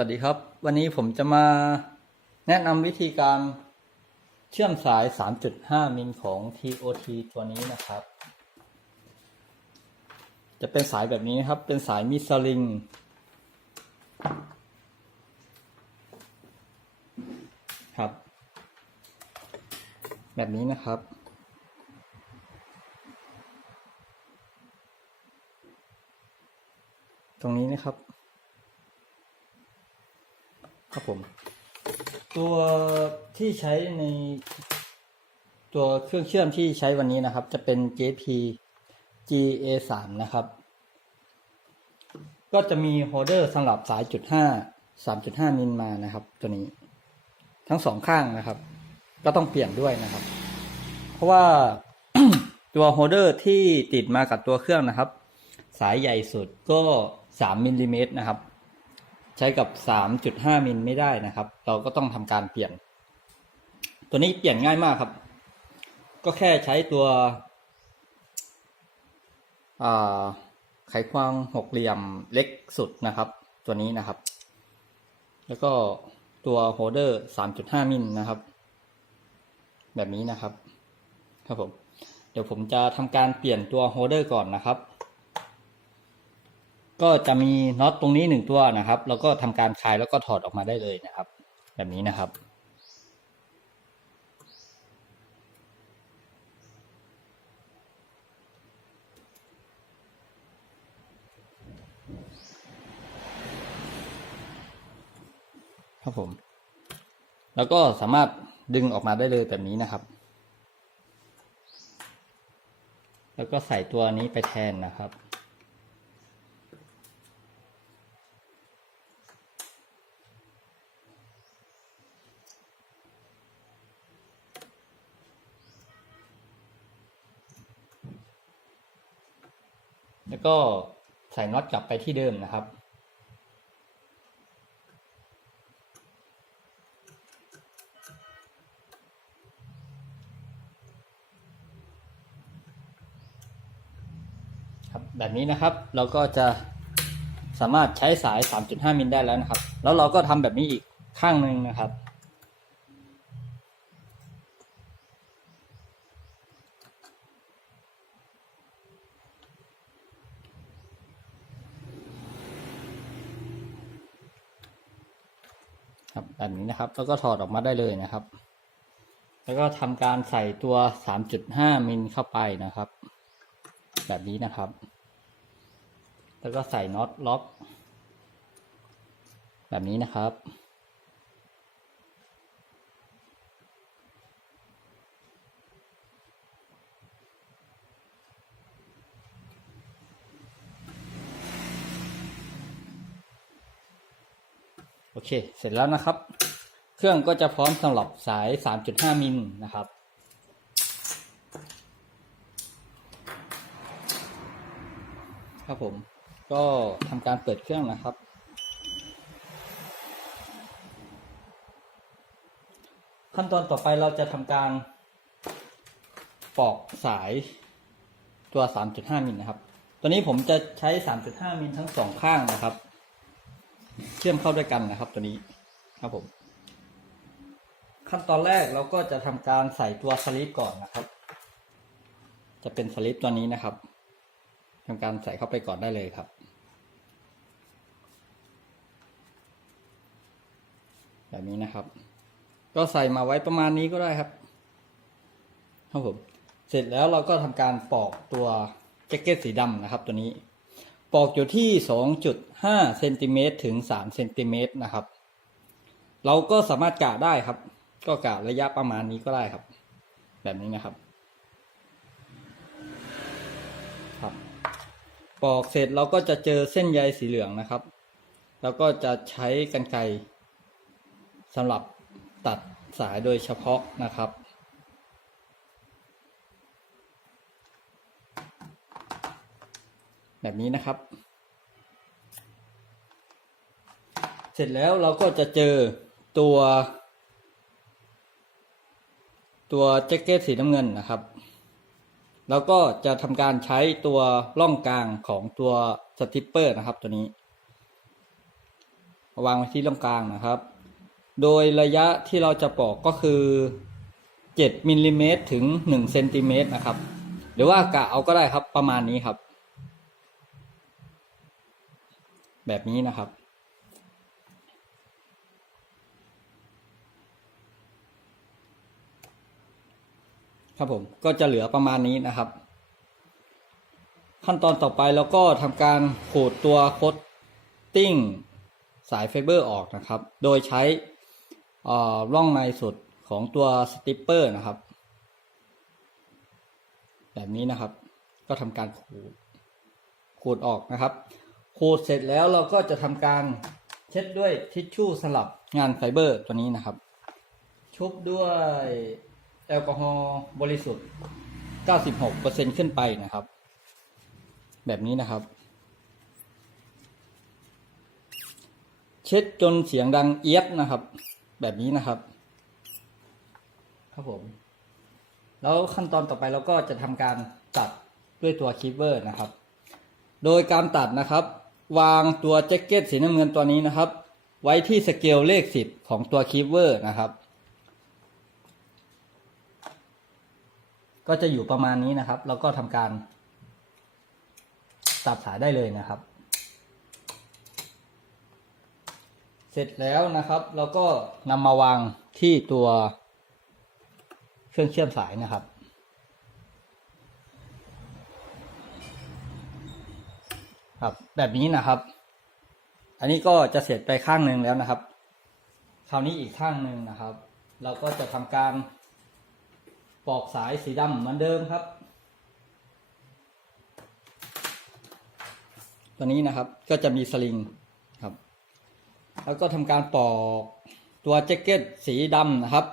วัสดีครับ วันนี้ผมจะมาแนะนำวิธีการเชื่อมสาย 3.5 มิลของ TOT ตัวนี้นะครับ จะเป็นสายแบบนี้นะครับ เป็นสายมิสลิง ครับ แบบนี้นะครับตรงนี้นะครับ ครับผม ตัวที่ใช้ใน ตัวเครื่องเชื่อมที่ใช้วันนี้นะครับ จะเป็น JP GA3 นะครับ ก็จะมีโฮเดอร์สำหรับสายจุดห้าสามจุดห้ามิลมานะครับ ตัวนี้ทั้งสองข้างนะครับ ก็ต้องเปลี่ยนด้วยนะครับ เพราะว่าตัวโฮเดอร์ที่ติดมากับตัวเครื่องนะครับ สายใหญ่สุดก็สามมิลลิเมตรนะครับ ใช้กับ 3.5มิลไม่ได้นะครับ เราก็ต้องทำการเปลี่ยน ตัวนี้เปลี่ยนง่ายมากครับ ก็แค่ใช้ตัวไขควงหกเหลี่ยมเล็กสุดนะครับ ตัวนี้นะครับ แล้วก็ตัวโฮเดอร์ 3.5 มิลนะครับ แบบนี้นะครับ ครับผม เดี๋ยวผมจะทำการเปลี่ยนตัวโฮเดอร์ก่อนนะครับ ก็จะมีน็อตตรงนี้หนึ่งตัวนะครับ แล้วก็ทำการคลายแล้วก็ถอดออกมาได้เลยนะครับ แบบนี้นะครับ ครับผม แล้วก็สามารถดึงออกมาได้เลยแบบนี้นะครับ แล้วก็ใส่ตัวนี้ไปแทนนะครับ แล้วก็ใส่น็อตกลับไปที่เดิมนะครับ ครับแบบนี้นะครับเราก็จะสามารถใช้สาย 3.5 มิลได้แล้วนะครับ แล้วเราก็ทำแบบนี้อีกข้างหนึ่งนะครับ ครับแบบนี้นะครับ แล้วก็ถอดออกมาได้เลยนะครับ แล้วก็ทำการใส่ตัว 3.5 มิลเข้าไปนะครับ แบบนี้นะครับ แล้วก็ใส่น็อตล็อก แบบนี้นะครับ โอเค เสร็จแล้วนะครับ เครื่องก็จะพร้อมสำหรับสาย 3.5 มิลนะครับครับผมก็ทำการเปิดเครื่องนะครับ ขั้นตอนต่อไปเราจะทำการปอกสายตัว 3.5 มิลนะครับ ตัวนี้ผมจะใช้ 3.5 มิลทั้งสองข้างนะครับ เชื่อมเข้าด้วยกันนะครับ ตัวนี้ครับผม ขั้นตอนแรกเราก็จะทำการใส่ตัวสลิปก่อนนะครับ จะเป็นสลิปตัวนี้นะครับทำการใส่เข้าไปก่อนได้เลยครับ แบบนี้นะครับ ก็ใส่มาไว้ประมาณนี้ก็ได้ครับ ครับผม เสร็จแล้วเราก็ทำการปอกตัวแจ็คเก็ตสีดำนะครับ ตัวนี้ ปอกอยู่ที่ 2.5เซนติเมตรถึง3เซนติเมตรนะครับ เราก็สามารถกะได้ครับ ก็กะระยะประมาณนี้ก็ได้ครับ แบบนี้นะครับครับปอกเสร็จเราก็จะเจอเส้นใยสีเหลืองนะครับ แล้วก็จะใช้กรรไกรสำหรับตัดสายโดยเฉพาะนะครับ แบบนี้นะครับ เสร็จแล้วเราก็จะเจอตัว ตัวแจ็คเก็ตสีน้ำเงินนะครับ แล้วก็จะทำการใช้ตัวร่องกลางของตัวสติปเปอร์นะครับตัวนี้วางไว้ที่ตรงกลางนะครับ โดยระยะที่เราจะปอกก็คือ 7มิลลิเมตรถึง1เซนติเมตรนะครับ หรือว่ากะเอาก็ได้ครับประมาณนี้ครับ แบบนี้นะครับ ครับผมก็จะเหลือประมาณนี้นะครับ ขั้นตอนต่อไปเราก็ทำการขูดตัวโคตติ้งสายไฟเบอร์ออกนะครับ โดยใช้ร่องในสุดของตัวสติปเปอร์นะครับ แบบนี้นะครับ ก็ทำการขูดขูดออกนะครับ ขูดเสร็จแล้วเราก็จะทำการเช็ดด้วยทิชชู่สลับงานไฟเบอร์ตัวนี้นะครับ ชุบด้วยแอลกอฮอล์บริสุทธิ์ 96%ขึ้นไปนะครับ แบบนี้นะครับ เช็ดจนเสียงดังเอียดนะครับ แบบนี้นะครับ ครับผม แล้วขั้นตอนต่อไปเราก็จะทำการตัดด้วยตัวคีเวอร์นะครับ โดยการตัดนะครับ วางตัวแจ็คเก็ตสีน้ำเงินตัวนี้นะครับ ไว้ที่สเกลเลข 10 ของตัวคีเวอร์นะครับ ก็จะอยู่ประมาณนี้นะครับ แล้วก็ทำการตัดสายได้เลยนะครับ เสร็จแล้วนะครับเราก็นำมาวางที่ตัวเครื่องเชื่อมสายนะครับ ครับ แบบนี้นะครับ อันนี้ก็จะเสร็จไปข้างหนึ่งแล้วนะครับ คราวนี้อีกข้างหนึ่งนะครับ เราก็จะทำการปอกสายสีดำเหมือนเดิมครับ ตัวนี้นะครับก็จะมีสลิงครับ แล้วก็ทำการปอกตัวแจ็คเก็ตสีดำนะครับ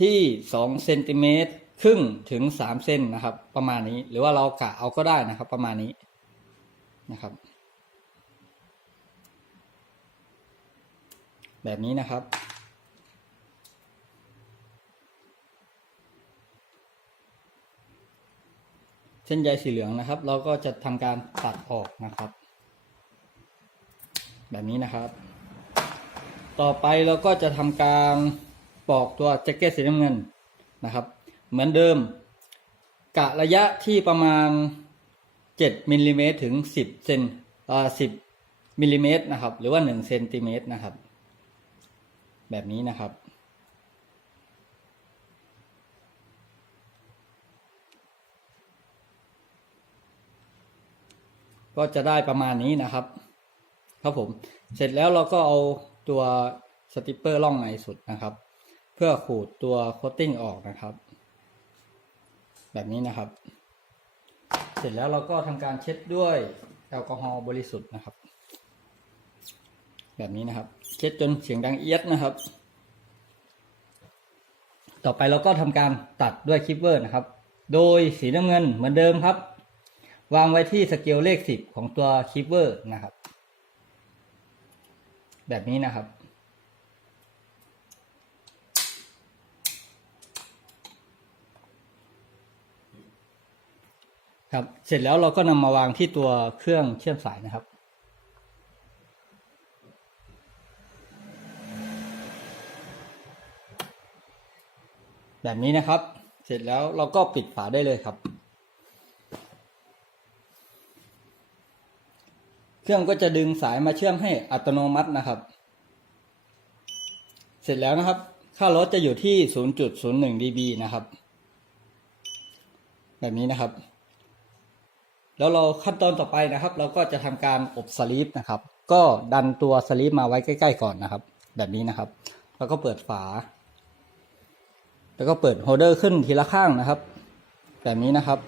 ที่2เซนติเมตรครึ่งถึง3เซนนะครับ ประมาณนี้หรือว่าเรากะเอาก็ได้นะครับ ประมาณนี้ นะครับ แบบนี้นะครับ เส้นใยสีเหลืองนะครับ เราก็จะทำการตัดออกนะครับ แบบนี้นะครับ ต่อไปเราก็จะทำการปอกตัวแจ็คเก็ตสีน้ำเงินนะครับ เหมือนเดิมกะระยะที่ประมาณ 7มิลลิเมตรถึง 10เซนอ่า10มิลลิเมตรนะครับ หรือว่า1เซนติเมตรนะครับ แบบนี้นะครับ ก็จะได้ประมาณนี้นะครับ ครับผม เสร็จแล้วเราก็เอาตัวสติปเปอร์ล่องในสุดนะครับ เพื่อขูดตัวโคตติ้งออกนะครับ แบบนี้นะครับ สร็จแล้วเราก็ทำการเช็ดด้วยแอลกอฮอล์บริสุทธิ์นะครับ แบบนี้นะครับ เช็ดจนเสียงดังเอียดนะครับ ต่อไปเราก็ทำการตัดด้วยคลิปเวอร์นะครับ โดยสีน้ำเงินเหมือนเดิมครับ วางไว้ที่สเกลเลขสิบของตัวคีปเวอร์นะครับ แบบนี้นะครับ ครับ เสร็จแล้วเราก็นำมาวางที่ตัวเครื่องเชื่อมสายนะครับ แบบนี้นะครับ เสร็จแล้วเราก็ปิดฝาได้เลยครับ เครื่องก็จะดึงสายมาเชื่อมให้อัตโนมัตินะครับ เสร็จแล้วนะครับ ค่ารถจะอยู่ที่ 0.01 dB นะครับ แบบนี้นะครับ แล้วเราขั้นตอนต่อไปนะครับ เราก็จะทำการอบสลีปนะครับ ก็ดันตัวสลีปมาไว้ใกล้ ๆ ก่อนนะครับ แบบนี้นะครับ แล้วก็เปิดฝา แล้วก็เปิดโฮเดอร์ขึ้นทีละข้างนะครับ แบบนี้นะครับ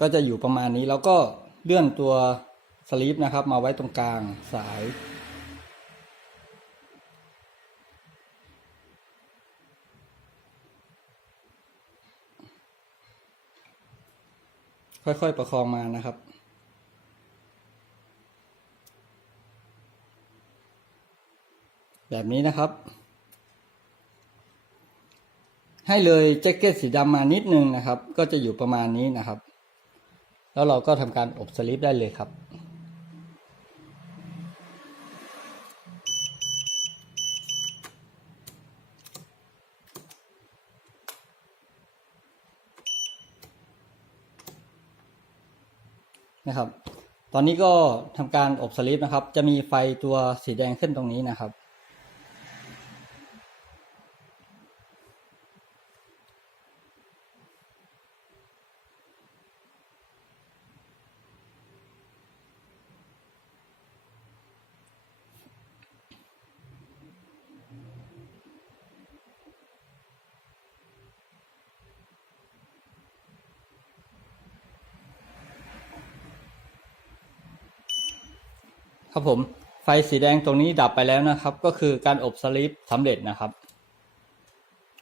ก็จะอยู่ประมาณนี้แล้วก็เลื่อนตัวสลีปนะครับ มาไว้ตรงกลางสาย ค่อย ๆ ประคองมานะครับ แบบนี้นะครับ ให้เลยแจ็คเก็ตสีดำมานิดนึงนะครับ ก็จะอยู่ประมาณนี้นะครับ แล้วเราก็ทำการอบสลิปได้เลยครับ นะครับ ตอนนี้ก็ทำการอบสลิปนะครับ จะมีไฟตัวสีแดงขึ้นตรงนี้นะครับ ครับผมไฟสีแดงตรงนี้ดับไปแล้วนะครับ ก็คือการอบสลิปสำเร็จนะครับ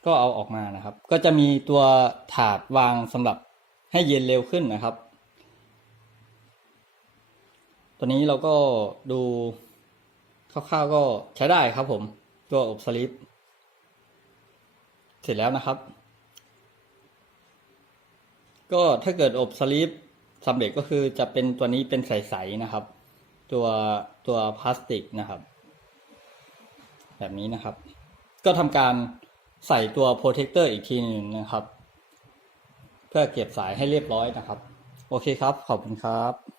ก็เอาออกมานะครับ ก็จะมีตัวถาดวางสำหรับให้เย็นเร็วขึ้นนะครับ ตัวนี้เราก็ดูคร่าวๆก็ใช้ได้ครับผม ตัวอบสลิปเสร็จแล้วนะครับ ก็ถ้าเกิดอบสลิปสำเร็จก็คือจะเป็นตัวนี้เป็นใสๆนะครับ ตัวตัวพลาสติกนะครับ แบบนี้นะครับ ก็ทำการใส่ตัวโปรเทคเตอร์อีกทีหนึ่งนะครับ เพื่อเก็บสายให้เรียบร้อยนะครับ โอเคครับ ขอบคุณครับ